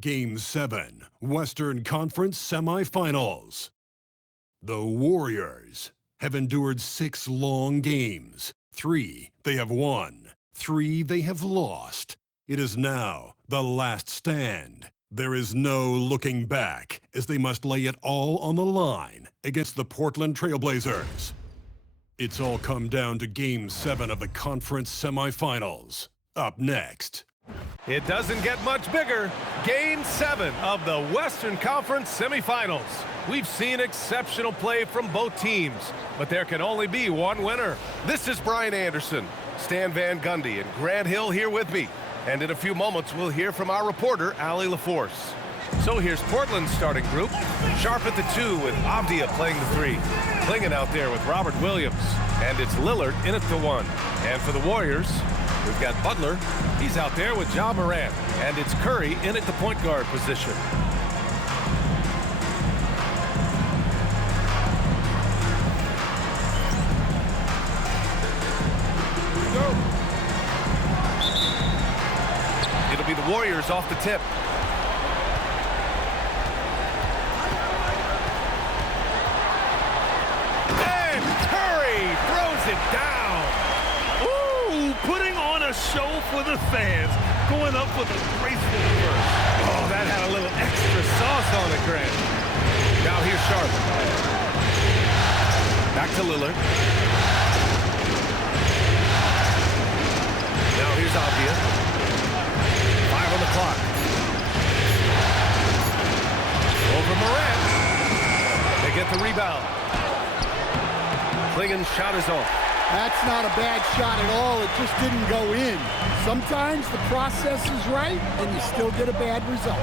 Game 7, Western Conference Semifinals. The Warriors have endured 6 long games. 3 they have won, 3 they have lost. It is now the last stand. There is no looking back as they must lay it all on the line against the Portland Trail Blazers. It's all come down to Game 7 of the conference semifinals. Up next. It doesn't get much bigger. Game 7 of the Western Conference semifinals. We've seen exceptional play from both teams, but there can only be one winner. This is Brian Anderson, Stan Van Gundy, and Grant Hill here with me. And in a few moments, we'll hear from our reporter, Allie LaForce. So here's Portland's starting group. Sharp at the 2 with Avdia playing the 3. Klingon out there with Robert Williams. And it's Lillard in at the 1. And for the Warriors, we've got Butler. He's out there with Ja Morant. And it's Curry in at the point guard position. It'll be the Warriors off the tip. And Curry throws it down. Ooh, putting on a show for the fans. Going up with a graceful burst. Oh, that had a little extra sauce on it, Grant. Now here's Sharp. Back to Lillard. Now here's Avdia. 5 on the clock. Over Morant. They get the rebound. Klingon's shot is off. That's not a bad shot at all. It just didn't go in. Sometimes the process is right, and you still get a bad result.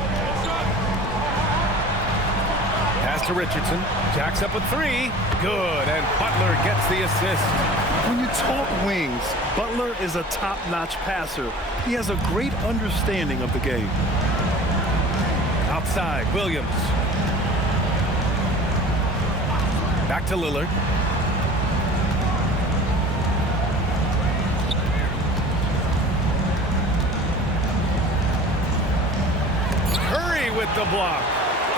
Pass to Richardson. Jacks up a 3. Good, and Butler gets the assist. When you talk wings, Butler is a top-notch passer. He has a great understanding of the game. Outside, Williams. Back to Lillard. Curry with the block.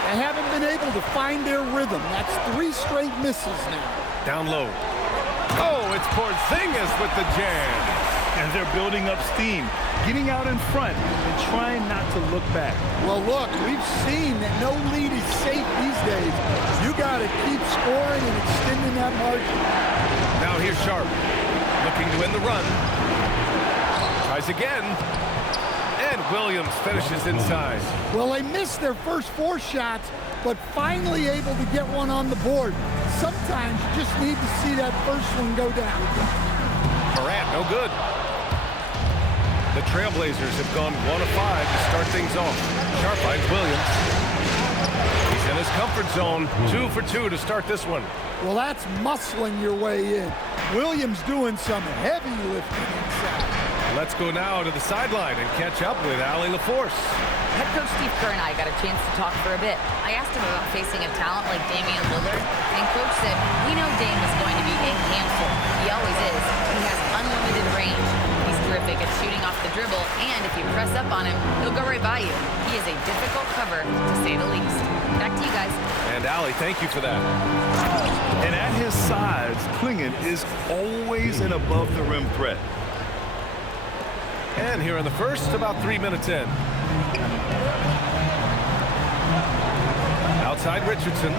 They haven't been able to find their rhythm. That's 3 straight misses now. Down low. Oh, it's Porzingis with the jam. And they're building up steam, getting out in front and trying not to look back. Well, look, we've seen that no lead is safe these days. You got to keep scoring and extending that margin. Now here's Sharp, looking to win the run. Tries again. And Williams finishes inside. Well, they missed their first 4 shots, but finally able to get one on the board. Sometimes you just need to see that first one go down. Morant, no good. The Trailblazers have gone 1 of 5 to start things off. Sharp finds Williams. He's in his comfort zone. 2 for 2 to start this one. Well, that's muscling your way in. Williams doing some heavy lifting inside. Let's go now to the sideline and catch up with Allie LaForce. Head coach Steve Kerr and I got a chance to talk for a bit. I asked him about facing a talent like Damian Lillard, and coach said, we know Dame is going to be a handful. He always is. He has unlimited range. He's terrific at shooting off the dribble, and if you press up on him, he'll go right by you. He is a difficult cover, to say the least. Back to you guys. And Allie, thank you for that. And at his size, Klingon is always an above-the-rim threat. And here in the first, about 3 minutes in. Outside Richardson.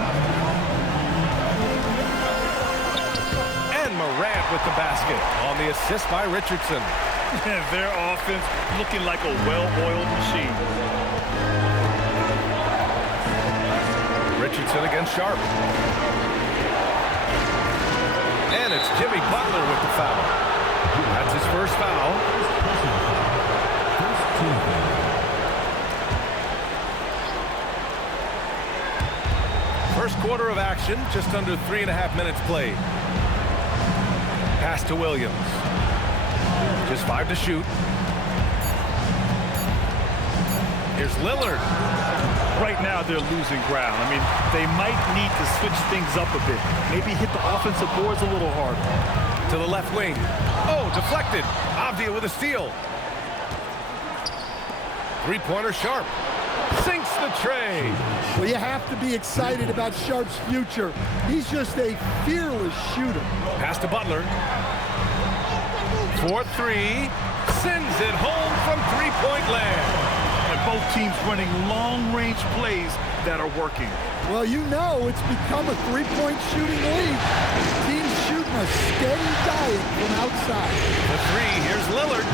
And Morant with the basket on the assist by Richardson. Their offense looking like a well-oiled machine. Richardson against Sharp. And it's Jimmy Butler with the foul. That's his first foul. First quarter of action, just under 3.5 minutes played. Pass to Williams. Just 5 to shoot. Here's Lillard. Right now, they're losing ground. I mean, they might need to switch things up a bit. Maybe hit the offensive boards a little harder. To the left wing. Oh, deflected. Avdia with a steal. Three-pointer Sharp. sinks the tray. Well, you have to be excited about Sharp's future. He's just a fearless shooter. Pass to Butler. 4-3. Sends it home from three-point land. And both teams running long-range plays that are working. Well, you know it's become a three-point shooting league. Teams shooting a steady diet from outside. The three, here's Lillard.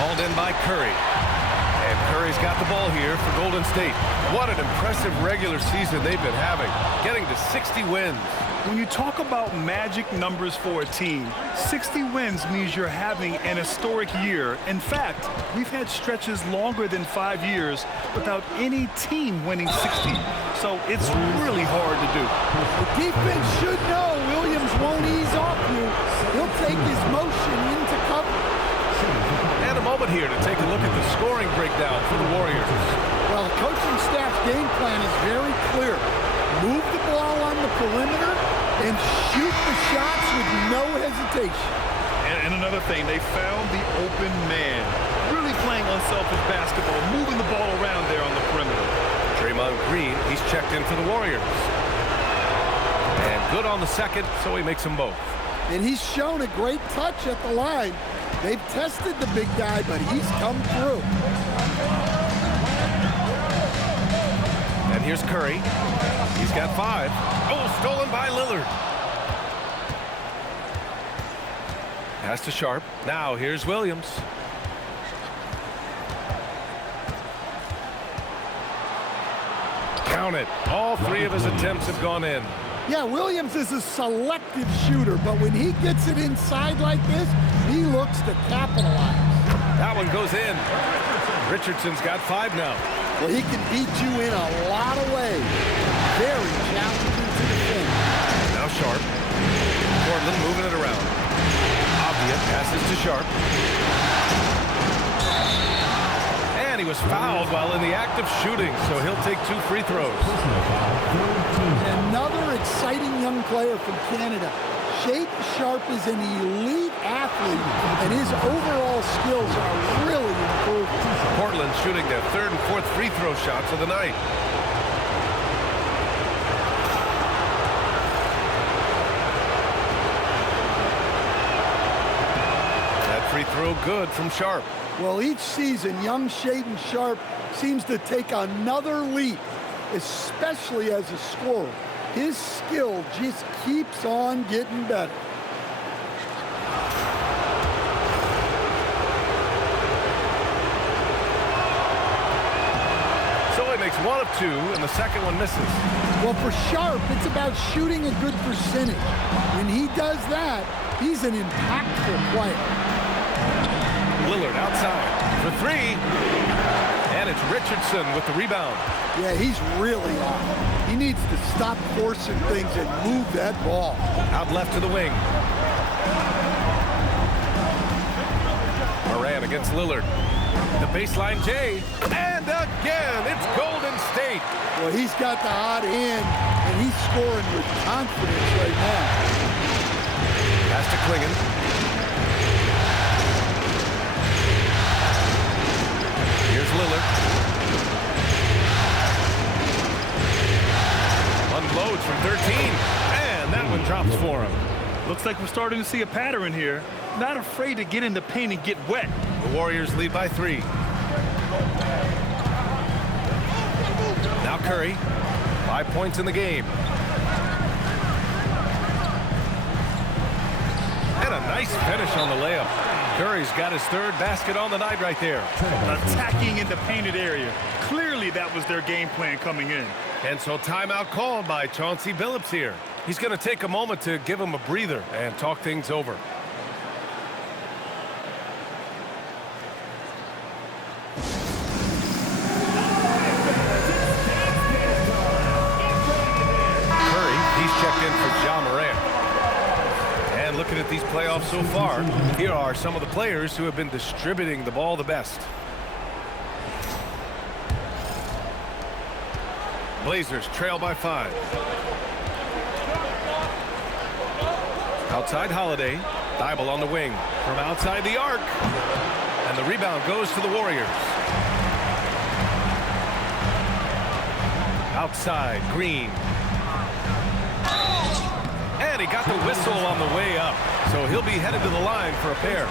Hauled in by Curry. And Curry's got the ball here for Golden State. What an impressive regular season they've been having, getting to 60 wins. When you talk about magic numbers for a team, 60 wins means you're having an historic year. In fact, we've had stretches longer than 5 years without any team winning 60. So it's really hard to do. The defense should know Williams won't ease off you. He'll take his motion into cover. And a moment here to take a look at the scoring breakdown for the Warriors. Well, the coaching staff's game plan is very clear. Move the ball on the perimeter and shoot the shots with no hesitation. And another thing, they found the open man. Really playing unselfish basketball, moving the ball around there on the perimeter. Draymond Green, he's checked in for the Warriors. And good on the second, so he makes them both. And he's shown a great touch at the line. They've tested the big guy, but he's come through. And here's Curry. He's got 5. Oh, stolen by Lillard. Pass to Sharp. Now here's Williams. Count it. All 3 of his attempts have gone in. Yeah, Williams is a selective shooter, but when he gets it inside like this, he looks to capitalize. That one goes in. Richardson's got 5 now. Well, he can beat you in a lot of ways. Very challenging to defend. Now Sharp. Portland moving it around. Avdia passes to Sharp. And he was fouled while in the act of shooting, so he'll take 2 free throws. Another exciting young player from Canada. Shaedon Sharp is an elite athlete, and his overall skills are really improving. Portland shooting their 3rd and 4th free throw shots of the night. That free throw good from Sharp. Well, each season, young Shaedon Sharp seems to take another leap, especially as a scorer. His skill just keeps on getting better. So he makes 1 of 2, and the second one misses. Well, for Sharp, it's about shooting a good percentage. When he does that, he's an impactful player. Lillard outside for 3. And it's Richardson with the rebound. Yeah, he's really on. He needs to stop forcing things and move that ball. Out left to the wing. Moran against Lillard. The baseline J. And again, it's Golden State. Well, he's got the hot hand, and he's scoring with confidence right now. Pass to Klingon. Here's Lillard. Unloads from 13. And that one drops for him. Looks like we're starting to see a pattern here. Not afraid to get in the paint and get wet. The Warriors lead by 3. Now Curry. 5 points in the game. And a nice finish on the layup. Curry's got his 3rd basket on the night right there. Attacking in the painted area. Clearly that was their game plan coming in. And so timeout called by Chauncey Billups here. He's going to take a moment to give him a breather and talk things over. Curry, he's checked in for Ja Morant. And looking at these playoffs so far, here are some of the players who have been distributing the ball the best. Blazers trail by 5. Outside Holiday. Thibault on the wing. From outside the arc. And the rebound goes to the Warriors. Outside, Green. And he got the whistle on the way up. So he'll be headed to the line for a pair.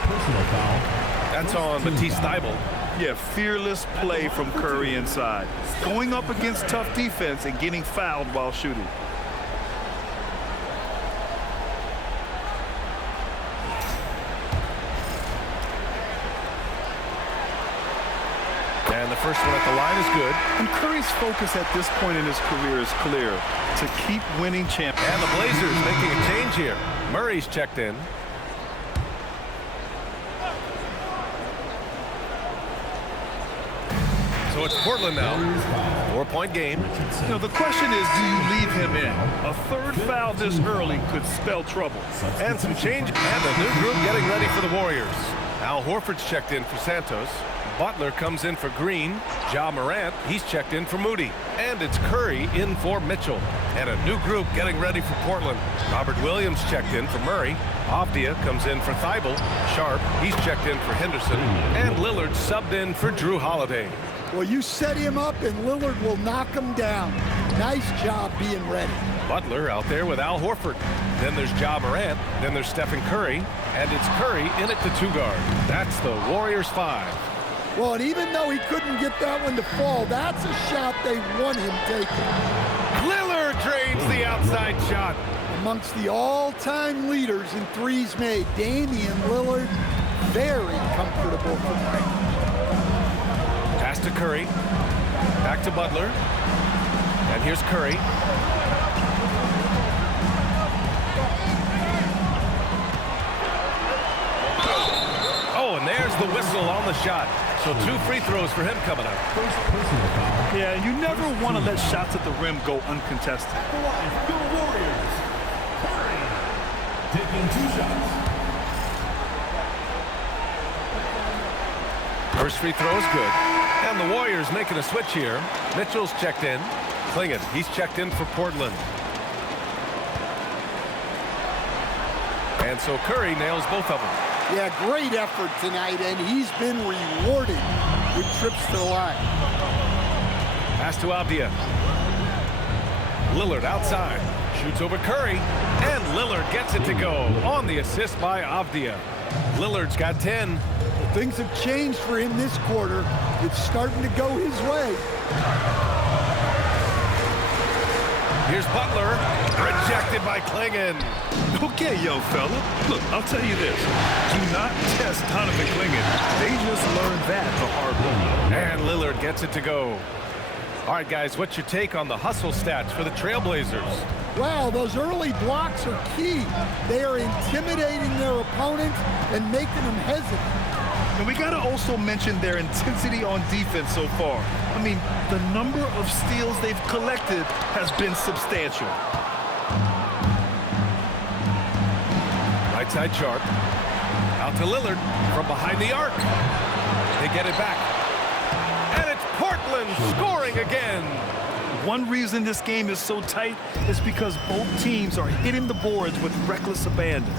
That's on Matisse Thybulle. Yeah, fearless play from Curry inside. Going up against tough defense and getting fouled while shooting. And the first one at the line is good. And Curry's focus at this point in his career is clear: to keep winning championships. And the Blazers making a change here. Murray's checked in. So it's Portland now. 4-point game. You know, the question is, do you leave him in? A third foul this early could spell trouble. And some change. And a new group getting ready for the Warriors. Al Horford's checked in for Santos. Butler comes in for Green. Ja Morant, he's checked in for Moody. And it's Curry in for Mitchell. And a new group getting ready for Portland. Robert Williams checked in for Murray. Avdia comes in for Thybulle. Sharp, he's checked in for Henderson. And Lillard subbed in for Drew Holiday. Well, you set him up, and Lillard will knock him down. Nice job being ready. Butler out there with Al Horford. Then there's Ja Morant. Then there's Stephen Curry. And it's Curry in at the 2-guard. That's the Warriors 5. Well, and even though he couldn't get that one to fall, that's a shot they want him taking. Lillard drains the outside shot. Amongst the all-time leaders in threes made, Damian Lillard, very comfortable from right. Pass to Curry. Back to Butler. And here's Curry. Oh, and there's the whistle on the shot. So 2 free throws for him coming up. Yeah, you never want to let shots at the rim go uncontested. Taking 2 shots. First free throw is good. And the Warriors making a switch here. Mitchell's checked in. Clingan, he's checked in for Portland. And so Curry nails both of them. Yeah, great effort tonight, and he's been rewarded with trips to the line. Pass to Avdia. Lillard outside. Shoots over Curry. And Lillard gets it to go on the assist by Avdia. Lillard's got 10. Well, things have changed for him this quarter. It's starting to go his way. Here's Butler. Rejected by Clingan. Okay, young fella. Look, I'll tell you this. Do not test Donovan Clingan. They just learned that the hard way. And Lillard gets it to go. All right, guys, what's your take on the hustle stats for the Trailblazers? Wow, those early blocks are key. They are intimidating their opponents and making them hesitant. And we got to also mention their intensity on defense so far. I mean, the number of steals they've collected has been substantial. Right side Sharp. Out to Lillard from behind the arc. They get it back. And it's Portland scoring again. One reason this game is so tight is because both teams are hitting the boards with reckless abandon.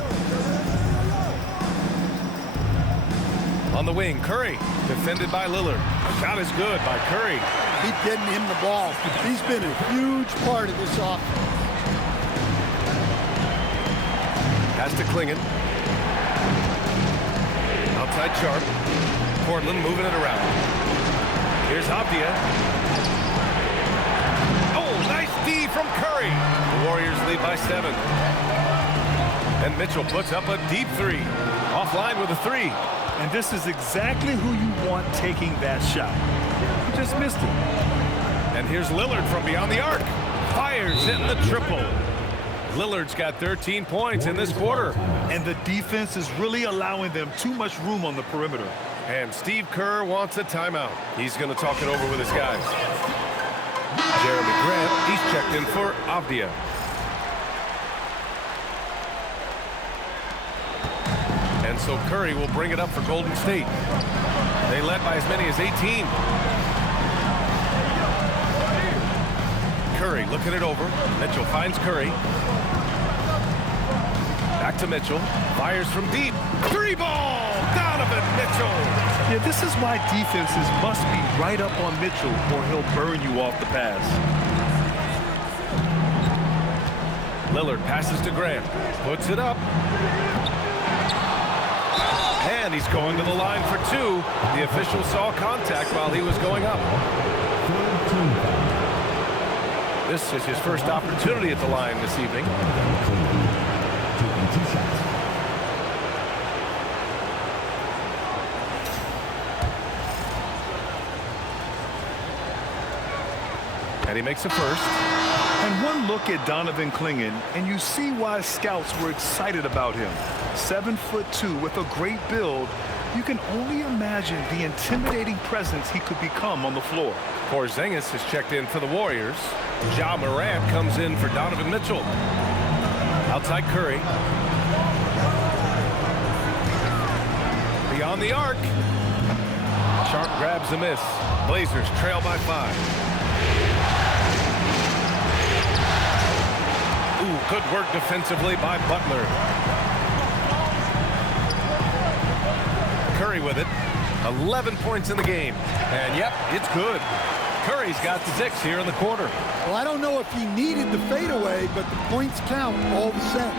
On the wing, Curry, defended by Lillard. Shot is good by Curry. Keep getting him the ball. He's been a huge part of this offense. Pass to Clingan. Outside Sharp. Portland moving it around. Here's Avdia. Oh, nice D from Curry. The Warriors lead by 7. And Mitchell puts up a deep 3. Offline with a 3. And this is exactly who you want taking that shot. He just missed it. And here's Lillard from beyond the arc. Fires in the triple. Lillard's got 13 points in this quarter. And the defense is really allowing them too much room on the perimeter. And Steve Kerr wants a timeout. He's going to talk it over with his guys. Jeremy Grant, he's checked in for Avdia. And so Curry will bring it up for Golden State. They led by as many as 18. Curry looking it over. Mitchell finds Curry. Back to Mitchell. Fires from deep. 3-ball! Donovan Mitchell! Yeah, this is why defenses must be right up on Mitchell or he'll burn you off the pass. Lillard passes to Grant. Puts it up. And he's going to the line for two. The official saw contact while he was going up. This is his first opportunity at the line this evening. And he makes a first. And one look at Donovan Clingan, and you see why scouts were excited about him. 7'2" with a great build. You can only imagine the intimidating presence he could become on the floor. Porzingis has checked in for the Warriors. Ja Morant comes in for Donovan Mitchell. Outside Curry. Beyond the arc. Sharp grabs a miss. Blazers trail by 5. Ooh, good work defensively by Butler. Curry with it. 11 points in the game. And yep, it's good. Curry's got 6 here in the quarter. Well, I don't know if he needed the fadeaway, but the points count all the same.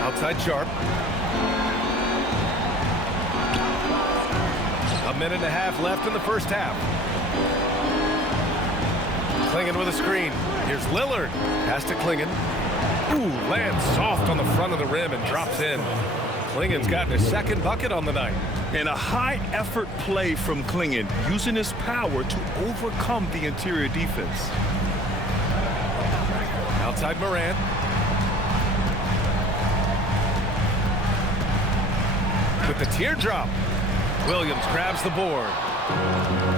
Outside Sharp. A minute and a half left in the first half. Clingan with a screen. Here's Lillard. Pass to Clingan. Ooh, lands soft on the front of the rim and drops in. Clingan's gotten his second bucket on the night. And a high-effort play from Clingan, using his power to overcome the interior defense. Outside Morant. With the teardrop. Williams grabs the board.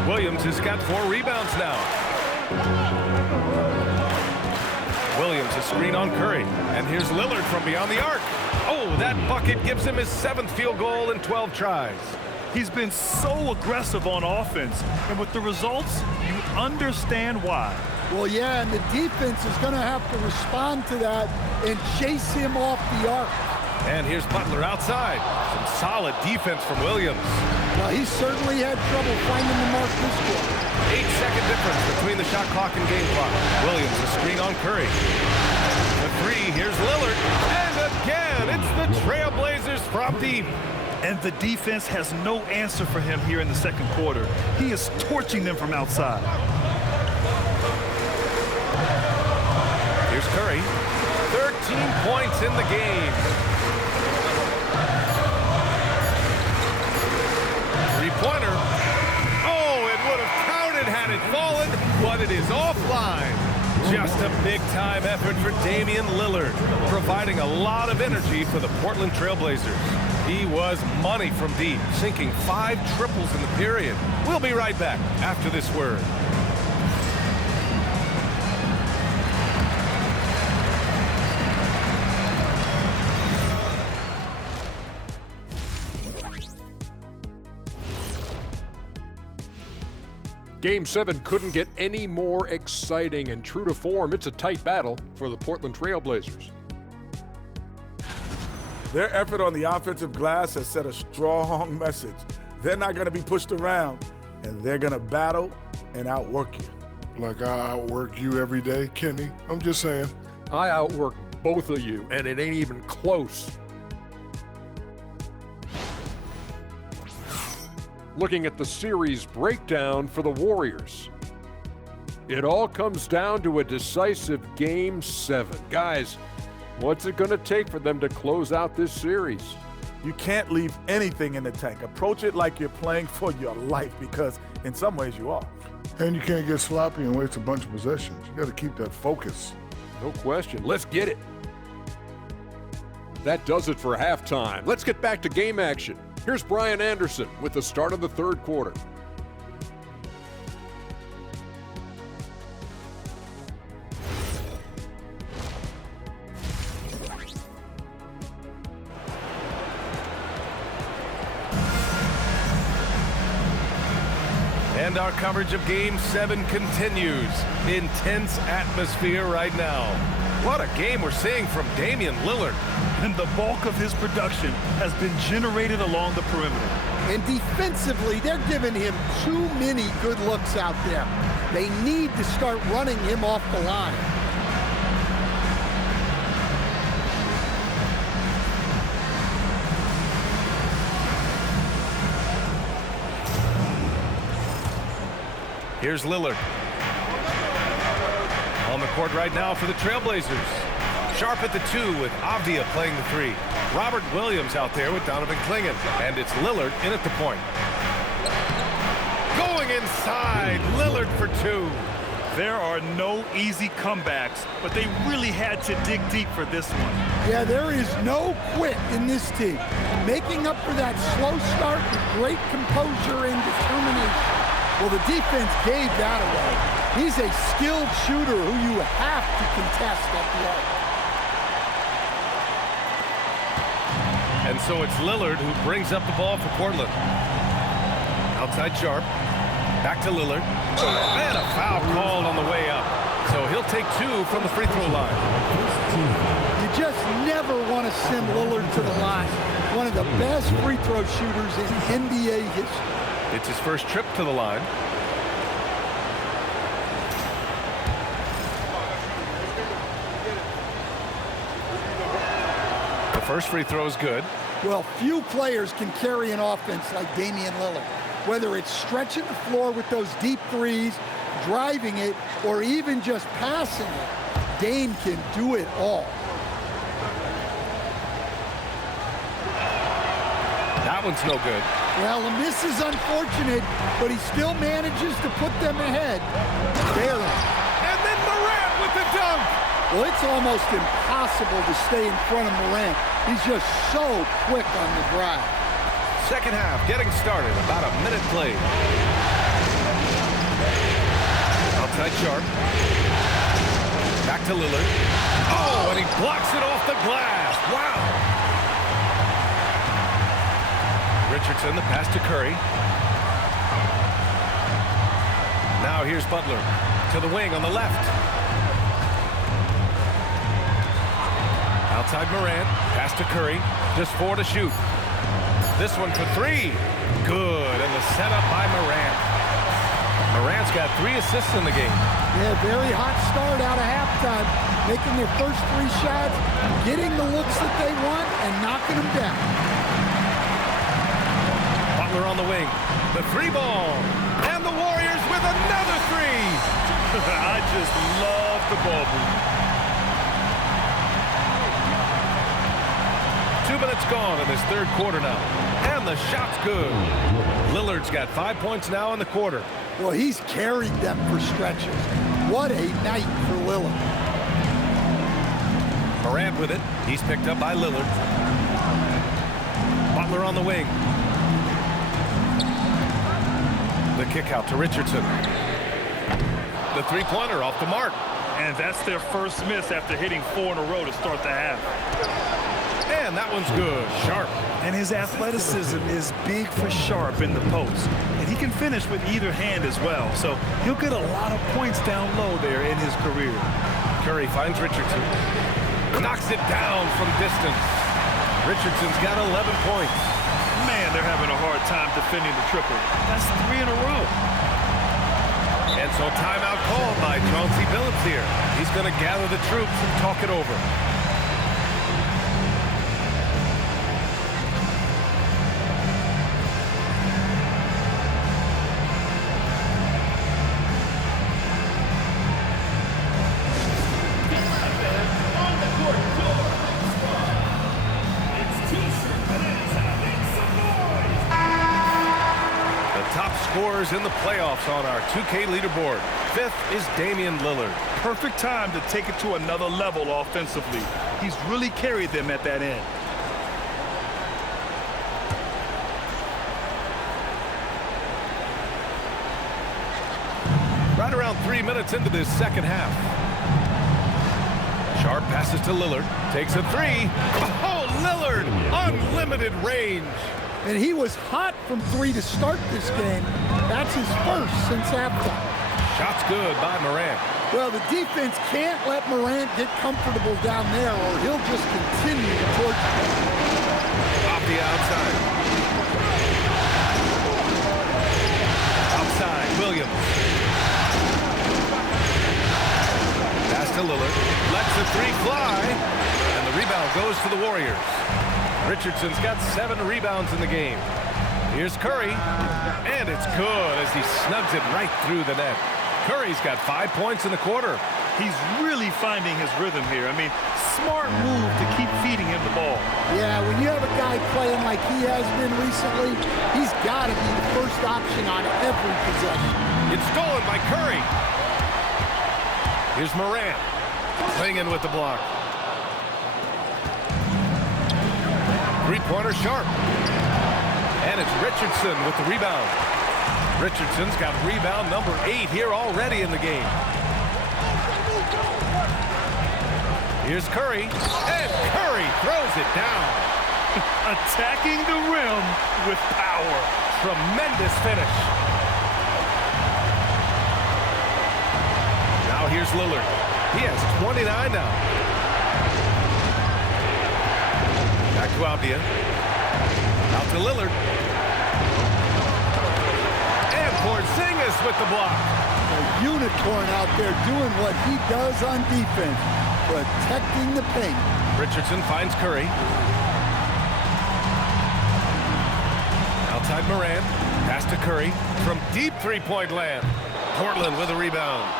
Williams has got 4 rebounds now. Williams a screen on Curry. And here's Lillard from beyond the arc. Oh, that bucket gives him his 7th field goal in 12 tries. He's been so aggressive on offense, and with the results, you understand why. Well, yeah, and the defense is going to have to respond to that and chase him off the arc. And here's Butler outside. Some solid defense from Williams. Well, he certainly had trouble finding the mark this quarter. 8-second difference between the shot clock and game clock. Williams a screen on Curry. The 3, here's Lillard. And again, it's the Trailblazers from deep. And the defense has no answer for him here in the second quarter. He is torching them from outside. Here's Curry. 13 points in the game. 3-pointer. Oh, it would have counted had it fallen, but it is offline. Just a big-time effort for Damian Lillard, providing a lot of energy for the Portland Trailblazers. He was money from deep, sinking 5 triples in the period. We'll be right back after this word. Game 7 couldn't get any more exciting, and true to form, it's a tight battle for the Portland Trailblazers. Their effort on the offensive glass has set a strong message. They're not going to be pushed around, and they're going to battle and outwork you. Like I outwork you every day, Kenny. I'm just saying. I outwork both of you, and it ain't even close. Looking at the series breakdown for the Warriors. It all comes down to a decisive Game 7. Guys, what's it going to take for them to close out this series? You can't leave anything in the tank. Approach it like you're playing for your life, because in some ways you are. And you can't get sloppy and waste a bunch of possessions. You got to keep that focus. No question. Let's get it. That does it for halftime. Let's get back to game action. Here's Brian Anderson with the start of the third quarter. And our coverage of Game 7 continues. Intense atmosphere right now. What a game we're seeing from Damian Lillard. And the bulk of his production has been generated along the perimeter. And defensively, they're giving him too many good looks out there. They need to start running him off the line. Here's Lillard. On the court right now for the Trailblazers. Sharp at the 2 with Avdia playing the 3. Robert Williams out there with Donovan Clingan. And it's Lillard in at the point. Going inside, Lillard for 2. There are no easy comebacks, but they really had to dig deep for this one. Yeah, there is no quit in this team. Making up for that slow start with great composure and determination. Well, the defense gave that away. He's a skilled shooter who you have to contest at the arc. And so it's Lillard who brings up the ball for Portland. Outside Sharp. Back to Lillard. And a foul called on the way up. So he'll take 2 from the free throw line. You just never want to send Lillard to the line. One of the best free throw shooters in NBA history. It's his first trip to the line. The first free throw is good. Well, few players can carry an offense like Damian Lillard. Whether it's stretching the floor with those deep threes, driving it, or even just passing it, Dame can do it all. That one's no good. Well, the miss is unfortunate, but he still manages to put them ahead. Barely. And then Morant with the dunk. Well, it's almost impossible to stay in front of Morant. He's just so quick on the drive. Second half getting started. About a minute played. Outside Sharp. Back to Lillard. Oh, and he blocks it off the glass. Wow. Richardson, the pass to Curry. Now here's Butler to the wing on the left. Outside Morant, pass to Curry, just 4 to shoot. This one for 3. Good, and the setup by Morant. Morant's got 3 assists in the game. Yeah, very hot start out of halftime. Making their first 3 shots, getting the looks that they want, and knocking them down. Butler on the wing, the 3 ball, and the Warriors with another 3. I just love the ball movement. 2 minutes gone in this third quarter now. And the shot's good. Lillard's got 5 points now in the quarter. Well, he's carried them for stretches. What a night for Lillard. Morant with it. He's picked up by Lillard. Butler on the wing. The kick out to Richardson. The 3-pointer off the mark. And that's their first miss after hitting 4 in a row to start the half. And that one's good. Sharp. And his athleticism is big for Sharp in the post. And he can finish with either hand as well. So he'll get a lot of points down low there in his career. Curry finds Richardson. Knocks it down from distance. Richardson's got 11 points. Man, they're having a hard time defending the triple. That's 3 in a row. And so timeout called by Chauncey Billups here. He's going to gather the troops and talk it over. Scorers in the playoffs on our 2K leaderboard. 5th is Damian Lillard. Perfect time to take it to another level offensively. He's really carried them at that end. Right around 3 minutes into this second half. Sharp passes to Lillard. Takes a 3. Oh, Lillard! Unlimited range. And he was hot from 3 to start this game. That's his first since halftime. Shot's good by Morant. Well, the defense can't let Morant get comfortable down there or he'll just continue to torture them. Off the outside. Outside, Williams. Pass to Lillard. Lets the 3 fly. And the rebound goes to the Warriors. Richardson's got 7 rebounds in the game. Here's Curry, and it's good as he snugs it right through the net. Curry's got 5 points in the quarter. He's really finding his rhythm here. I mean, smart move to keep feeding him the ball. Yeah, when you have a guy playing like he has been recently, he's got to be the first option on every possession. It's stolen by Curry. Here's Morant, playing in with the block. Three-pointer Sharp. And it's Richardson with the rebound. Richardson's got rebound number 8 here already in the game. Here's Curry, and Curry throws it down. Attacking the rim with power. Tremendous finish. Now here's Lillard. He has 29 now. Back to Avdia. Out to Lillard. And Porzingis with the block. A unicorn out there doing what he does on defense, protecting the paint. Richardson finds Curry. Outside Morant. Pass to Curry from deep three-point land. Portland with a rebound.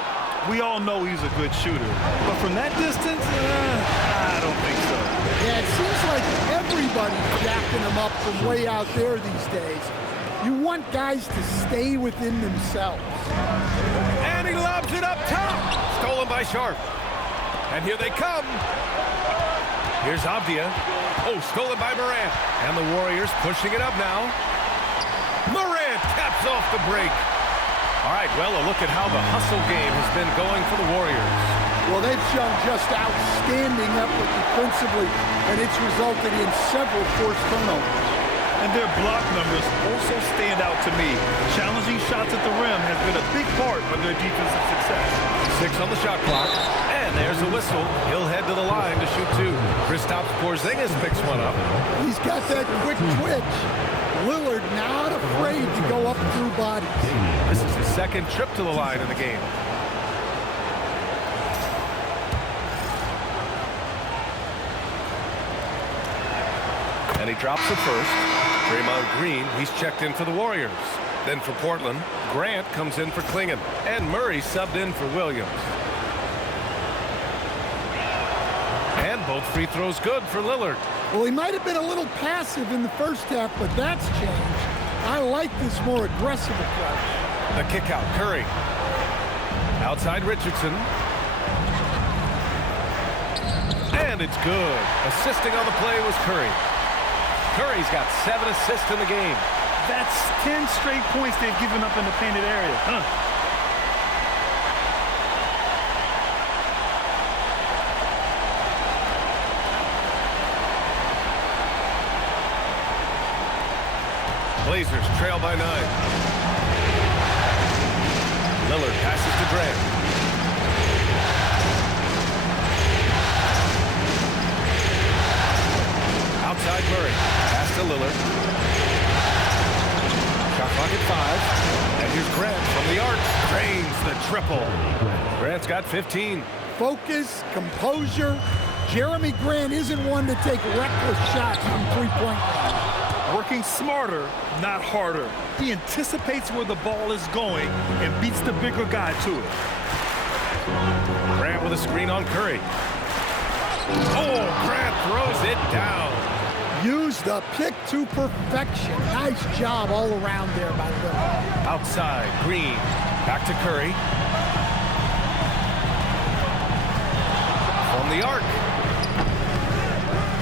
We all know he's a good shooter, but from that distance, I don't think so. Yeah, it seems like everybody's jacking him up from way out there these days. You want guys to stay within themselves. And he lobs it up top. Stolen by Sharp. And here they come. Here's Avdia. Oh, stolen by Morant. And the Warriors pushing it up now. Morant taps off the break. All right, well, a look at how the hustle game has been going for the Warriors. Well, they've shown just outstanding effort defensively, and it's resulted in several forced turnovers. And their block numbers also stand out to me. Challenging shots at the rim has been a big part of their defensive success. 6 on the shot clock, and there's a whistle. He'll head to the line to shoot 2. Kristaps Porzingis picks one up. He's got that quick twitch. Lillard not afraid to go up through bodies. This is his second trip to the line in the game. And he drops the first. Draymond Green, he's checked in for the Warriors. Then for Portland, Grant comes in for Klingon. And Murray subbed in for Williams. And both free throws good for Lillard. Well, he might have been a little passive in the first half, but that's changed. I like this more aggressive approach. The kick out, Curry. Outside Richardson. And it's good. Assisting on the play was Curry. Curry's got 7 assists in the game. That's 10 straight points they've given up in the painted area. Blazers trail by 9. Lillard passes to Grant. Outside Murray. Pass to Lillard. Shot clock at 5. And here's Grant from the arc. Drains the triple. Grant's got 15. Focus, composure. Jeremy Grant isn't one to take reckless shots from three-point range. Working smarter, not harder. He anticipates where the ball is going and beats the bigger guy to it. Grant with a screen on Curry. Oh, Grant throws it down. Use the pick to perfection. Nice job all around there by Lillard. Outside, Green. Back to Curry. From the arc.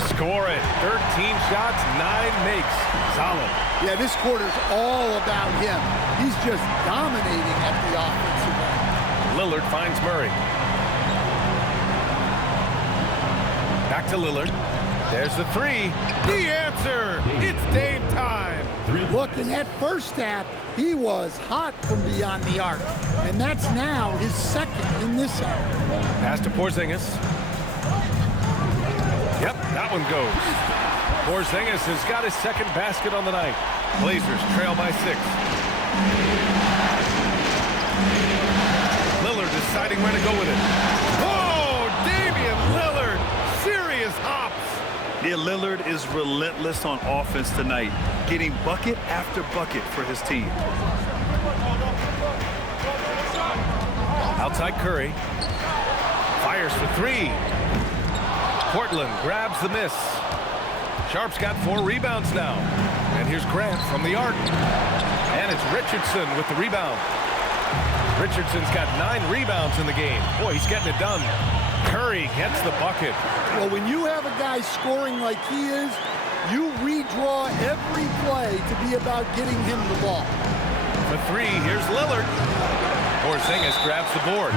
Score it. 13 shots, 9 makes. Solid. Yeah, this quarter's all about him. He's just dominating at the offensive end. Lillard finds Murray. Back to Lillard. There's the 3. The answer. It's Dame time. Look, in that first half, he was hot from beyond the arc. And that's now his second in this half. Pass to Porzingis. Yep, that one goes. Porzingis has got his second basket on the night. Blazers trail by 6. Lillard deciding where to go with it. Oh, Damian Lillard. Serious hops. Yeah, Lillard is relentless on offense tonight, getting bucket after bucket for his team. Outside Curry. Fires for three. Portland grabs the miss. Sharp's got 4 rebounds now. And here's Grant from the arc. And it's Richardson with the rebound. Richardson's got 9 rebounds in the game. Boy, he's getting it done. Curry gets the bucket. Well, when you have a guy scoring like he is, you redraw every play to be about getting him the ball. For 3, here's Lillard. Porzingis grabs the board.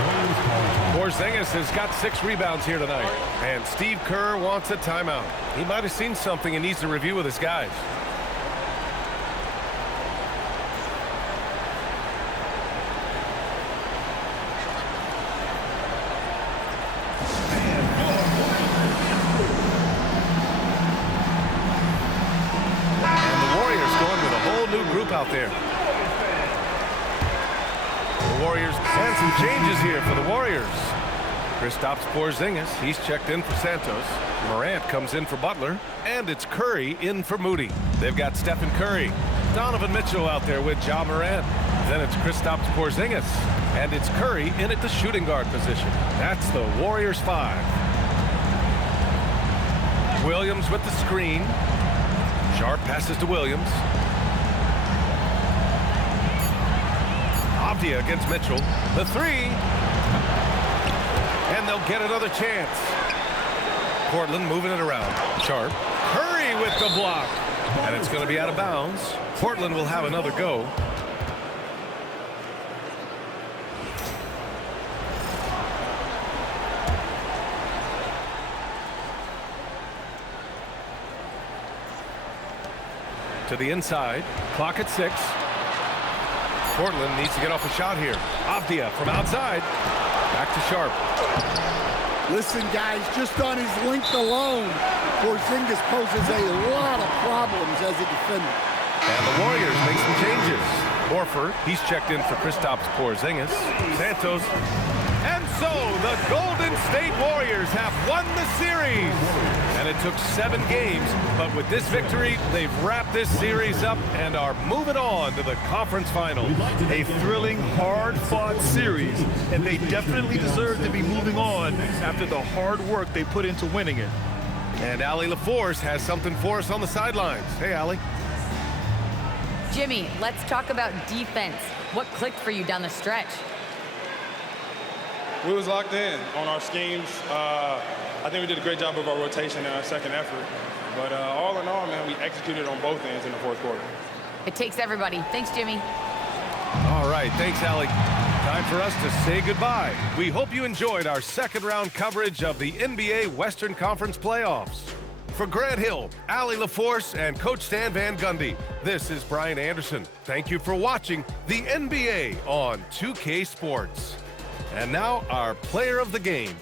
Porzingis has got 6 rebounds here tonight. And Steve Kerr wants a timeout. He might have seen something and needs to review with his guys. Out there. The Warriors and some changes here for the Warriors. Kristaps Porzingis, he's checked in for Santos. Morant comes in for Butler, and it's Curry in for Moody. They've got Stephen Curry, Donovan Mitchell out there with Ja Morant. Then it's Kristaps Porzingis, and it's Curry in at the shooting guard position. That's the Warriors 5. Williams with the screen. Sharp passes to Williams. Avdia against Mitchell. The 3. And they'll get another chance. Portland moving it around. Sharp. Curry with the block. And it's going to be out of bounds. Portland will have another go. To the inside. Clock at 6. Portland needs to get off a shot here. Avdia from outside. Back to Sharp. Listen, guys, just on his length alone, Porzingis poses a lot of problems as a defender. And the Warriors make some changes. Horford, he's checked in for Kristaps Porzingis. Santos. And so the Golden State Warriors have won the series. And it took 7 games, but with this victory, they've wrapped this series up and are moving on to the conference finals. A thrilling, hard-fought series, and they definitely deserve to be moving on after the hard work they put into winning it. And Allie LaForce has something for us on the sidelines. Hey, Allie. Jimmy, let's talk about defense. What clicked for you down the stretch? We was locked in on our schemes. I think we did a great job of our rotation and our second effort. But all in all, man, we executed on both ends in the fourth quarter. It takes everybody. Thanks, Jimmy. All right, thanks, Allie. Time for us to say goodbye. We hope you enjoyed our second-round coverage of the NBA Western Conference playoffs. For Grant Hill, Allie LaForce, and Coach Stan Van Gundy, this is Brian Anderson. Thank you for watching the NBA on 2K Sports. And now, our player of the game.